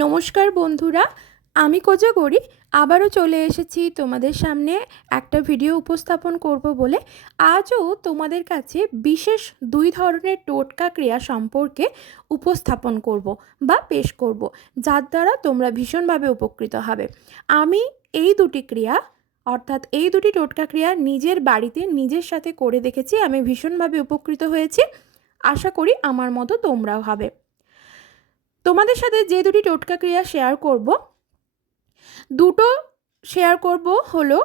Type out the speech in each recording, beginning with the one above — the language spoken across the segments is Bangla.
নমস্কার বন্ধুরা, আমি কোজাগরি আবারও চলে এসেছি তোমাদের সামনে একটা ভিডিও উপস্থাপন করব বলে। আজও তোমাদের কাছে বিশেষ দুই ধরনের টোটকা ক্রিয়া সম্পর্কে উপস্থাপন করব বা পেশ করব, যার দ্বারা তোমরা ভীষণভাবে উপকৃত হবে। আমি এই দুটি ক্রিয়া অর্থাৎ এই দুটি টোটকা ক্রিয়া নিজের বাড়িতে নিজের সাথে করে দেখেছি, আমি ভীষণভাবে উপকৃত হয়েছি। আশা করি আমার মতো তোমরাও হবে। তোমাদের সাথে যে দুটি টোটকা ক্রিয়া শেয়ার করব, দুটো শেয়ার করব হলো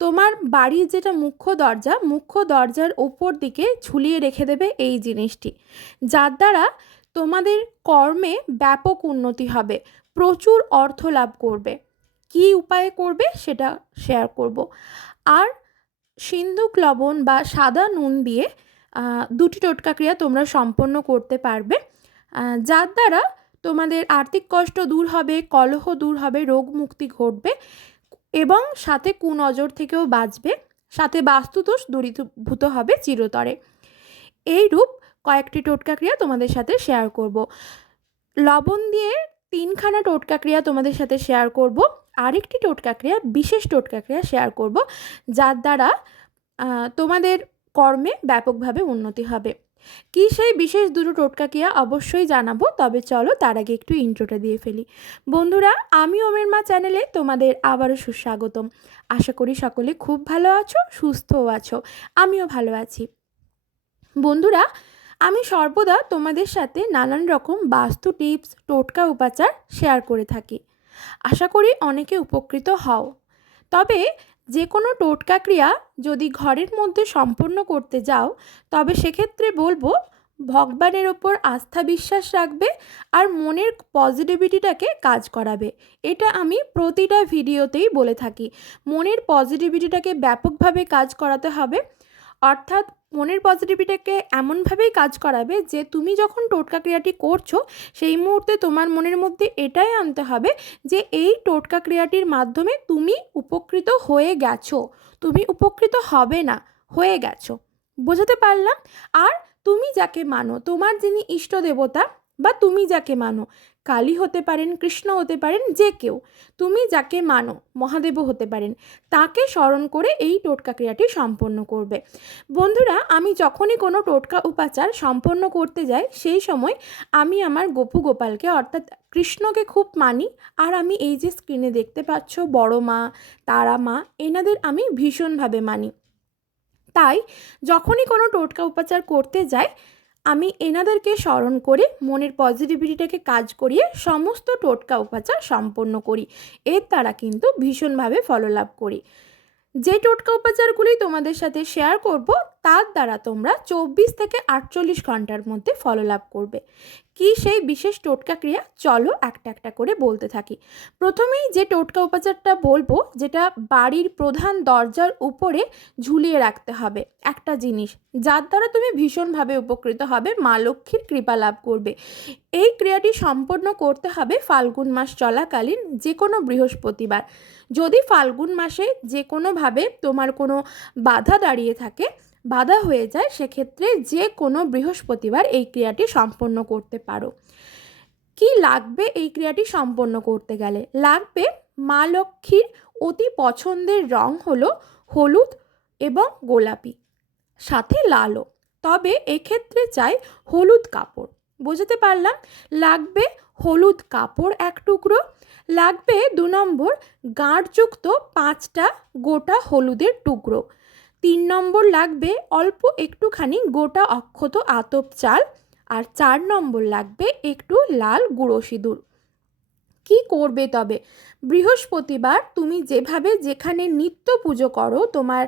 তোমার বাড়ির যেটা মুখ্য দরজার ওপর দিকে ঝুলিয়ে রেখে দেবে এই জিনিসটি, যার দ্বারা তোমাদের কর্মে ব্যাপক উন্নতি হবে, প্রচুর অর্থ লাভ করবে। কী উপায়ে করবে সেটা শেয়ার করব। আর সিন্ধুক লবণ বা সাদা নুন দিয়ে দুটি টোটকা ক্রিয়া তোমরা সম্পন্ন করতে পারবে, যার দ্বারা তোমাদের আর্থিক কষ্ট দূর হবে, কলহ দূর হবে, রোগ মুক্তি ঘটবে এবং সাথে কুনজর থেকেও বাঁচবে, সাথে বাস্তুদোষ দূরীভূত হবে চিরতরে। এইরূপ কয়েকটি টোটকা ক্রিয়া তোমাদের সাথে শেয়ার করব। লবণ দিয়ে 3খানা টোটকা ক্রিয়া তোমাদের সাথে শেয়ার করব, আরেকটি টোটকা ক্রিয়া বিশেষ টোটকা ক্রিয়া শেয়ার করব, যার দ্বারা তোমাদের কর্মে ব্যাপকভাবে উন্নতি হবে। কি সেই বিশেষ দুটো টোটকা ক্রিয়া অবশ্যই জানাবো, তবে চলো তার আগে একটু ইন্ট্রোটা দিয়ে ফেলি। বন্ধুরা, আমি ওমের মা চ্যানেলে তোমাদের আবারও সুস্বাগতম। আশা করি সকলে খুব ভালো আছো, সুস্থও আছো, আমিও ভালো আছি। বন্ধুরা, আমি সর্বদা তোমাদের সাথে নানান রকম বাস্তু টিপস, টোটকা উপাচার শেয়ার করে থাকি। আশা করি অনেকে উপকৃত হও। তবে যে কোনো টোটকা ক্রিয়া যদি ঘরের মধ্যে সম্পন্ন করতে যাও, তবে সেক্ষেত্রে বলবো ভগবানের ওপর আস্থা বিশ্বাস রাখবে আর মনের পজিটিভিটিটাকে কাজ করাবে। এটা আমি প্রতিটা ভিডিওতেই বলে থাকি, মনের পজিটিভিটিটাকে ব্যাপকভাবে কাজ করাতে হবে। অর্থাৎ মনের পজিটিভিটিকে এমনভাবেই কাজ করাবে যে তুমি যখন টোটকা ক্রিয়াটি করছো সেই মুহূর্তে তোমার মনের মধ্যে এটাই আনতে হবে যে এই টোটকা ক্রিয়াটির মাধ্যমে তুমি উপকৃত হয়ে গেছো, তুমি উপকৃত হবে না, হয়ে গেছো। বোঝাতে পারলাম? আর তুমি যাকে মানো, তোমার যিনি ইষ্ট দেবতা বা তুমি যাকে মানো, কালী হতে পারেন, কৃষ্ণ হতে পারেন, যে কেউ, তুমি যাকে মানো, মহাদেবও হতে পারেন, তাকে স্মরণ করে এই টোটকা ক্রিয়াটি সম্পন্ন করবে। বন্ধুরা, আমি যখনই কোনো টোটকা উপাচার সম্পন্ন করতে যাই সেই সময় আমি আমার গোপু গোপালকে অর্থাৎ কৃষ্ণকে খুব মানি। আর আমি এই যে স্ক্রিনে দেখতে পাচ্ছ বড় মা, তারা মা, এনাদের আমি ভীষণভাবে মানি। তাই যখনই কোনো টোটকা উপাচার করতে যাই আমি এনাদেরকে স্মরণ করে মনের পজিটিভিটিটাকে কাজ করিয়ে সমস্ত টোটকা উপাচার সম্পন্ন করি। এর দ্বারা কিন্তু ভীষণভাবে ফললাভ করি। যে টোটকা উপাচারগুলি তোমাদের সাথে শেয়ার করব তার দ্বারা তোমরা 24 থেকে 48 ঘন্টার মধ্যে ফললাভ করবে। কি সেই বিশেষ টোটকা ক্রিয়া, চলো একটা একটা করে বলতে থাকি। প্রথমেই যে টোটকা উপাচারটা বলবো, যেটা বাড়ির প্রধান দরজার উপরে ঝুলিয়ে রাখতে হবে একটা জিনিস, যার দ্বারা তুমি ভীষণভাবে উপকৃত হবে, মা লক্ষ্মীর কৃপা লাভ করবে। এই ক্রিয়াটি সম্পন্ন করতে হবে ফাল্গুন মাস চলাকালীন যে কোনো বৃহস্পতিবার। যদি ফাল্গুন মাসে যে কোনোভাবে তোমার কোনো বাধা দাঁড়িয়ে থাকে, বাধা হয়ে যায়, সেক্ষেত্রে যে কোনো বৃহস্পতিবার এই ক্রিয়াটি সম্পন্ন করতে পারো। কি লাগবে এই ক্রিয়াটি সম্পন্ন করতে গেলে? লাগবে মা লক্ষ্মীর অতি পছন্দের রং হলো হলুদ এবং গোলাপি, সাথে লালও, তবে এক্ষেত্রে চাই হলুদ কাপড়। বুঝতে পারলাম? লাগবে হলুদ কাপড় 1 টুকরো, লাগবে 2 নম্বর গাঁটযুক্ত 5টা গোটা হলুদের টুকরো, 3 নম্বর লাগবে অল্প একটুখানি গোটা অক্ষত আতপ চাল, আর 4 নম্বর লাগবে একটু লাল গুঁড়ো সিঁদুর। কি করবে তবে? বৃহস্পতিবার তুমি যেভাবে যেখানে নিত্য পুজো করো, তোমার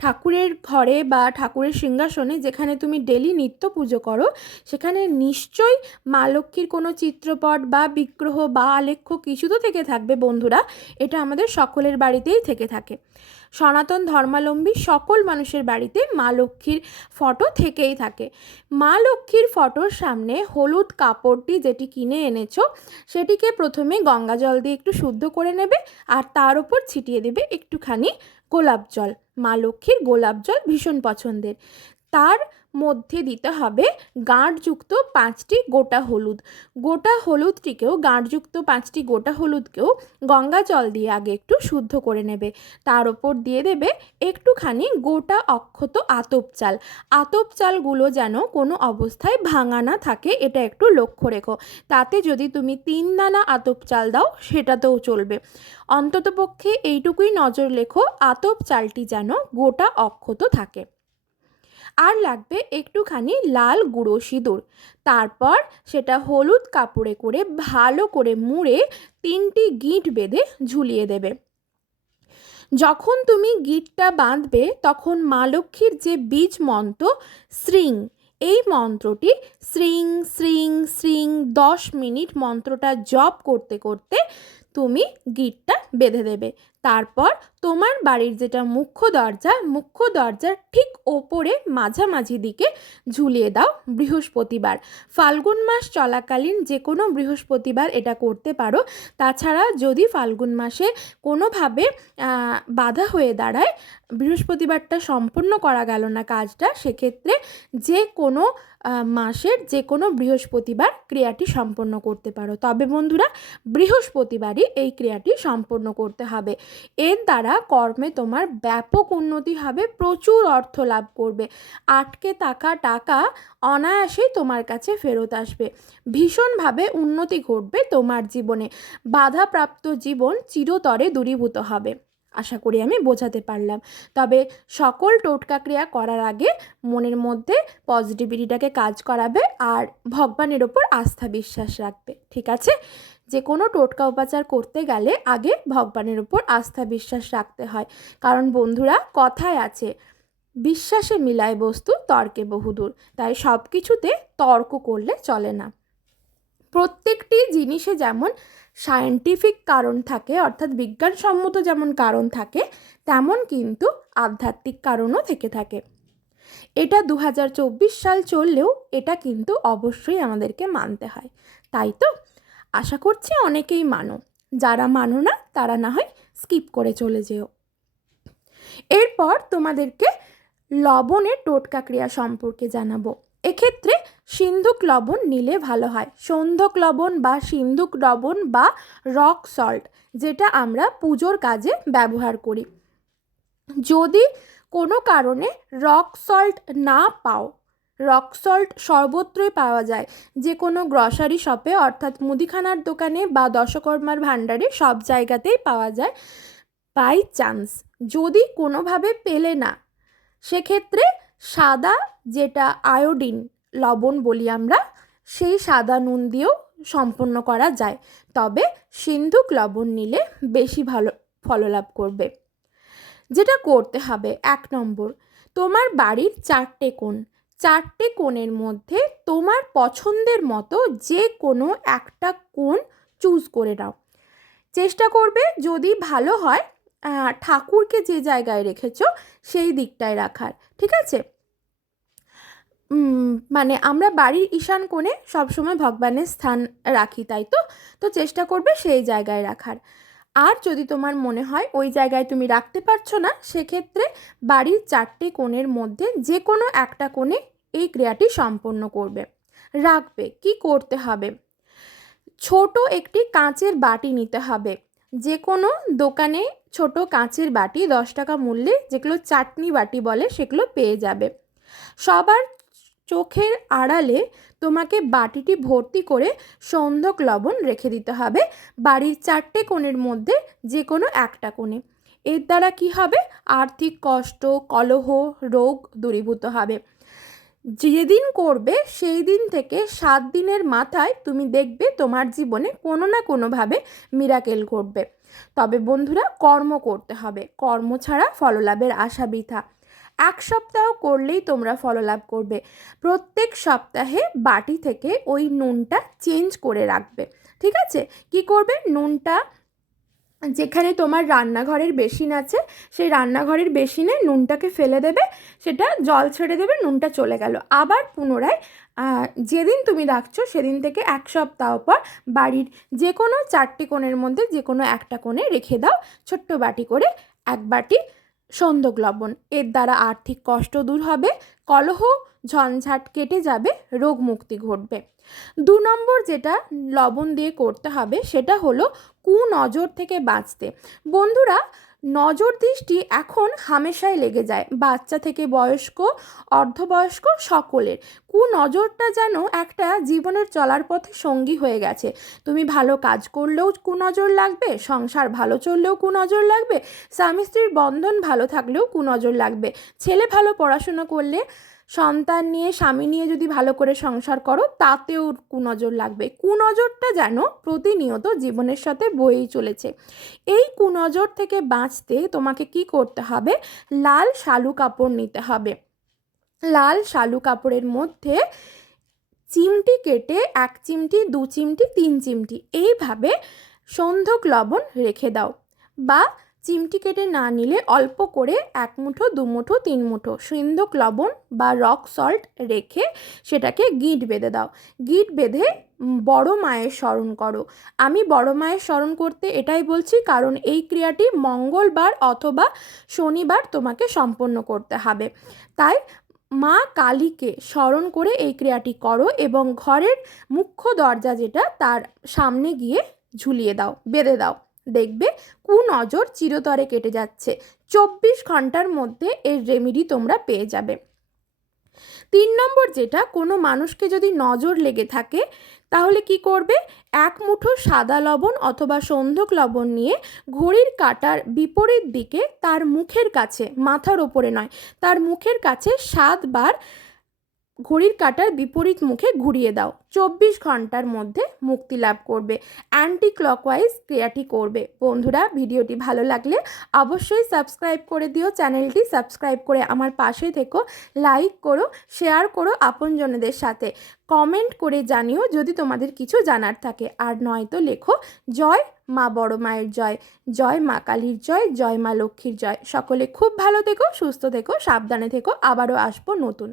ঠাকুরের ঘরে বা ঠাকুরের সিংহাসনে যেখানে তুমি ডেলি নিত্য পুজো করো, সেখানে নিশ্চয়ই মা লক্ষ্মীর কোনো চিত্রপট বা বিগ্রহ বা আলেখ্য কিছু তো থেকে থাকবে। বন্ধুরা, এটা আমাদের সকলের বাড়িতেই থেকে থাকে। সনাতন ধর্মাবলম্বী সকল মানুষের বাড়িতে মা লক্ষ্মীর ফটো থেকেই থাকে। মা লক্ষ্মীর ফটোর সামনে হলুদ কাপড়টি যেটি কিনে এনেছো সেটিকে প্রথমে গঙ্গা জল দিয়ে একটু শুদ্ধ করে নেবে, আর তার উপর ছিটিয়ে দেবে একটুখানি গোলাপ জল। মা লক্ষ্মীর গোলাপ জল ভীষণ পছন্দের। তার মধ্যে দিতে হবে গাঁটযুক্ত 5টি গোটা হলুদ। গোটা হলুদটিকেও, গাঁটযুক্ত 5টি গোটা হলুদকেও গঙ্গা জল দিয়ে আগে একটু শুদ্ধ করে নেবে। তার ওপর দিয়ে দেবে একটুখানি গোটা অক্ষত আতপ চাল। আতপ চালগুলো যেন কোনো অবস্থায় ভাঙা না থাকে, এটা একটু লক্ষ্য রেখো। তাতে যদি তুমি 3 দানা আতপ চাল দাও সেটাতেও চলবে। অন্ততপক্ষে এইটুকুই নজর রেখো, আতপ চালটি যেন গোটা অক্ষত থাকে। আর লাগবে একটুখানি লাল গুঁড়ো সিঁদুর। তারপর সেটা হলুদ কাপড়ে করে ভালো করে মুড়ে 3টি গিঁট বেঁধে ঝুলিয়ে দেবে। যখন তুমি গিঁটটা বাঁধবে তখন মা লক্ষ্মীর যে বীজ মন্ত্র শ্রীং, এই মন্ত্রটি শ্রীং শ্রীং শ্রীং 10 মিনিট মন্ত্রটা জপ করতে করতে তুমি গিঁটটা বেঁধে দেবে। তারপর তোমার বাড়ির যেটা মুখ্য দরজার ঠিক ওপরে মাঝামাঝি দিকে ঝুলিয়ে দাও বৃহস্পতিবার। ফাল্গুন মাস চলাকালীন যে কোনো বৃহস্পতিবার এটা করতে পারো। তাছাড়া যদি ফাল্গুন মাসে কোনোভাবে বাধা হয়ে দাঁড়ায়, বৃহস্পতিবারটা সম্পূর্ণ করা গেল না কাজটা, সেক্ষেত্রে যে কোনো মাসের যে কোনো বৃহস্পতিবার ক্রিয়াটি সম্পন্ন করতে পারো। তবে বন্ধুরা, বৃহস্পতিবারই এই ক্রিয়াটি সম্পন্ন করতে হবে। এর দ্বারা কর্মে তোমার ব্যাপক উন্নতি হবে, প্রচুর অর্থ লাভ করবে। আটকে থাকা টাকা অনায়াসেই তোমার কাছে ফেরত আসবে। ভীষণভাবে উন্নতি ঘটবে তোমার জীবনে। বাধাপ্রাপ্ত জীবন চিরতরে দূরীভূত হবে। আশা করি আমি বোঝাতে পারলাম। তবে সকল টোটকা ক্রিয়া করার আগে মনের মধ্যে পজিটিভিটিটাকে কাজ করাবে আর ভগবানের ওপর আস্থা বিশ্বাস রাখবে, ঠিক আছে? যে কোনো টোটকা উপাচার করতে গেলে আগে ভগবানের ওপর আস্থা বিশ্বাস রাখতে হয়। কারণ বন্ধুরা, কথায় আছে, বিশ্বাসে মিলায় বস্তু তর্কে বহুদূর। তাই সব কিছুতে তর্ক করলে চলে না। প্রত্যেকটি জিনিসে যেমন সায়েন্টিফিক কারণ থাকে, অর্থাৎ বিজ্ঞানসম্মত যেমন কারণ থাকে, তেমন কিন্তু আধ্যাত্মিক কারণও থেকে থাকে। এটা 2024 সাল চললেও এটা কিন্তু অবশ্যই আমাদেরকে মানতে হয়, তাই তো? আশা করছি অনেকেই মানো। যারা মানো না তারা না হয় স্কিপ করে চলে যেও। এরপর তোমাদেরকে লবণের টোটকা ক্রিয়া সম্পর্কে জানাবো। এক্ষেত্রে সিন্ধুক লবণ নিলে ভালো হয়। সন্ধক লবণ বা সিন্ধুক লবণ বা রক সল্ট, যেটা আমরা পুজোর কাজে ব্যবহার করি। যদি কোনো কারণে রক সল্ট না পাও, রক সল্ট সর্বত্রই পাওয়া যায়, যে কোনো গ্রসারি শপে অর্থাৎ মুদিখানার দোকানে বা দশকর্মার ভাণ্ডারে সব জায়গাতেই পাওয়া যায়। বাই চান্স যদি কোনোভাবে পেলে না, সেক্ষেত্রে সাদা, যেটা আয়োডিন লবণ বলি আমরা, সেই সাদা নুন দিয়েও সম্পন্ন করা যায়। তবে সিন্ধুক লবণ নিলে বেশি ভালো ফললাভ করবে। যেটা করতে হবে, 1 নম্বর, তোমার বাড়ির 4টে কোণ, 4টে কোণের মধ্যে তোমার পছন্দের মতো যে কোনো একটা কোণ চুজ করে নাও। চেষ্টা করবে যদি ভালো হয় ঠাকুরকে যে জায়গায় রেখেছো সেই দিকটায় রাখার, ঠিক আছে? মানে আমরা বাড়ির ঈশান কোণে সবসময় ভগবানের স্থান রাখি, তাই তো? তো চেষ্টা করবে সেই জায়গায় রাখার। আর যদি তোমার মনে হয় ওই জায়গায় তুমি রাখতে পারছো না, সেক্ষেত্রে বাড়ির 4টে কোণের মধ্যে যে কোনো একটা কোণে এই ক্রিয়াটি সম্পন্ন করবে, রাখবে। কি করতে হবে? ছোট একটি কাঁচের বাটি নিতে হবে। যে কোনো দোকানে ছোট কাঁচের বাটি 10 টাকা মূল্যে, যেগুলো চাটনি বাটি বলে, সেগুলো পেয়ে যাবে। সবার চোখের আড়ালে তোমাকে বাটিটি ভর্তি করে সন্ধক লবণ রেখে দিতে হবে বাড়ির 4টে কোণের মধ্যে যে কোনো একটা কোণে। এর দ্বারা কি হবে? আর্থিক কষ্ট, কলহ, রোগ দূরীভূত হবে। যেদিন করবে সেই দিন থেকে 7 দিনের মাথায় তুমি দেখবে তোমার জীবনে কোনো না কোনোভাবে মিরাকেল ঘটবে। তবে বন্ধুরা, কর্ম করতে হবে। কর্ম ছাড়া ফললাভের আশা বৃথা। 1 সপ্তাহ করলেই তোমরা ফললাভ করবে। প্রত্যেক সপ্তাহে বাটি থেকে ওই নুনটা চেঞ্জ করে রাখবে, ঠিক আছে? কি করবে? নুনটা যেখানে তোমার রান্নাঘরের বেসিন আছে, সেই রান্নাঘরের বেসিনে নুনটাকে ফেলে দেবে, সেটা জল ছেড়ে দেবে, নুনটা চলে গেল। আবার পুনরায় যেদিন তুমি রাখছো সেদিন থেকে 1 সপ্তাহ পর বাড়ির যে কোনো 4টে কোণের মধ্যে যে কোনো একটা কোণে রেখে দাও, ছোট্ট বাটি করে 1 বাটি সন্ধক লবণ। এর দ্বারা আর্থিক কষ্ট দূর হবে, কলহ ঝঞ্ঝাট কেটে যাবে, রোগ মুক্তি ঘটবে। 2 নম্বর যেটা লবণ দিয়ে করতে হবে সেটা হলো কুনজর থেকে বাঁচতে। বন্ধুরা, নজর দৃষ্টি এখন হামেশাই লেগে যায়, বাচ্চা থেকে বয়স্ক, অর্ধবয়স্ক সকলের। কুনজরটা যেন একটা জীবনের চলার পথে সঙ্গী হয়ে গেছে। তুমি ভালো কাজ করলেও কুনজর লাগবে, সংসার ভালো চললেও কুনজর লাগবে, স্বামী স্ত্রীর বন্ধন ভালো থাকলেও কুনজর লাগবে, ছেলে ভালো পড়াশোনা করলে, সন্তান নিয়ে স্বামী নিয়ে যদি ভালো করে সংসার করো তাতেও কুনজর লাগবে। কুনজরটা যেন প্রতিনিয়ত জীবনের সাথে বয়েই চলেছে। এই কুনজর থেকে বাঁচতে তোমাকে কি করতে হবে? লাল শালু কাপড় নিতে হবে। লাল শালু কাপড়ের মধ্যে চিমটি কেটে 1 চিমটি, 2 চিমটি, 3 চিমটি এইভাবে সন্ধক লবণ রেখে দাও, বা চিমটি কেটে না নিলে অল্প করে 1 মুঠো, 2 মুঠো, 3 মুঠো সিন্ধক লবণ বা রক সল্ট রেখে সেটাকে গিঁট বেঁধে দাও। গিঁট বেঁধে বড় মায়ের স্মরণ করো। আমি বড় মায়ের স্মরণ করতে এটাই বলছি কারণ এই ক্রিয়াটি মঙ্গলবার অথবা শনিবার তোমাকে সম্পন্ন করতে হবে। তাই মা কালীকে স্মরণ করে এই ক্রিয়াটি করো এবং ঘরের মুখ্য দরজা যেটা তার সামনে গিয়ে ঝুলিয়ে দাও, বেঁধে দাও। দেখবে কুনজর চিরতরে কেটে যাচ্ছে। 24 ঘন্টার মধ্যে এর রেমেডি তোমরা পেয়ে যাবে। 3 নম্বর যেটা, কোনো মানুষকে যদি নজর লেগে থাকে তাহলে কি করবে? 1 মুঠো সাদা লবণ অথবা সন্ধক লবণ নিয়ে ঘড়ির কাঁটার বিপরীত দিকে তার মুখের কাছে, মাথার ওপরে নয়, তার মুখের কাছে 7 বার ঘড়ির কাঁটার বিপরীত মুখে ঘুরিয়ে দাও। 24 ঘন্টার মধ্যে মুক্তি লাভ করবে। অ্যান্টি ক্লকওয়াইজ ক্রিয়াটি করবে। বন্ধুরা, ভিডিওটি ভালো লাগলে অবশ্যই সাবস্ক্রাইব করে দিও, চ্যানেলটি সাবস্ক্রাইব করে আমার পাশে থেকো, লাইক করো, শেয়ার করো আপনজনদের সাথে, কমেন্ট করে জানিও যদি তোমাদের কিছু জানার থাকে। আর নয়তো লেখো জয় মা বড় মায়ের জয়, জয় মা কালীর জয়, জয় মা লক্ষ্মীর জয়। সকলে খুব ভালো থেকো, সুস্থ থেকো, সাবধানে থেকো। আবারও আসবো নতুন।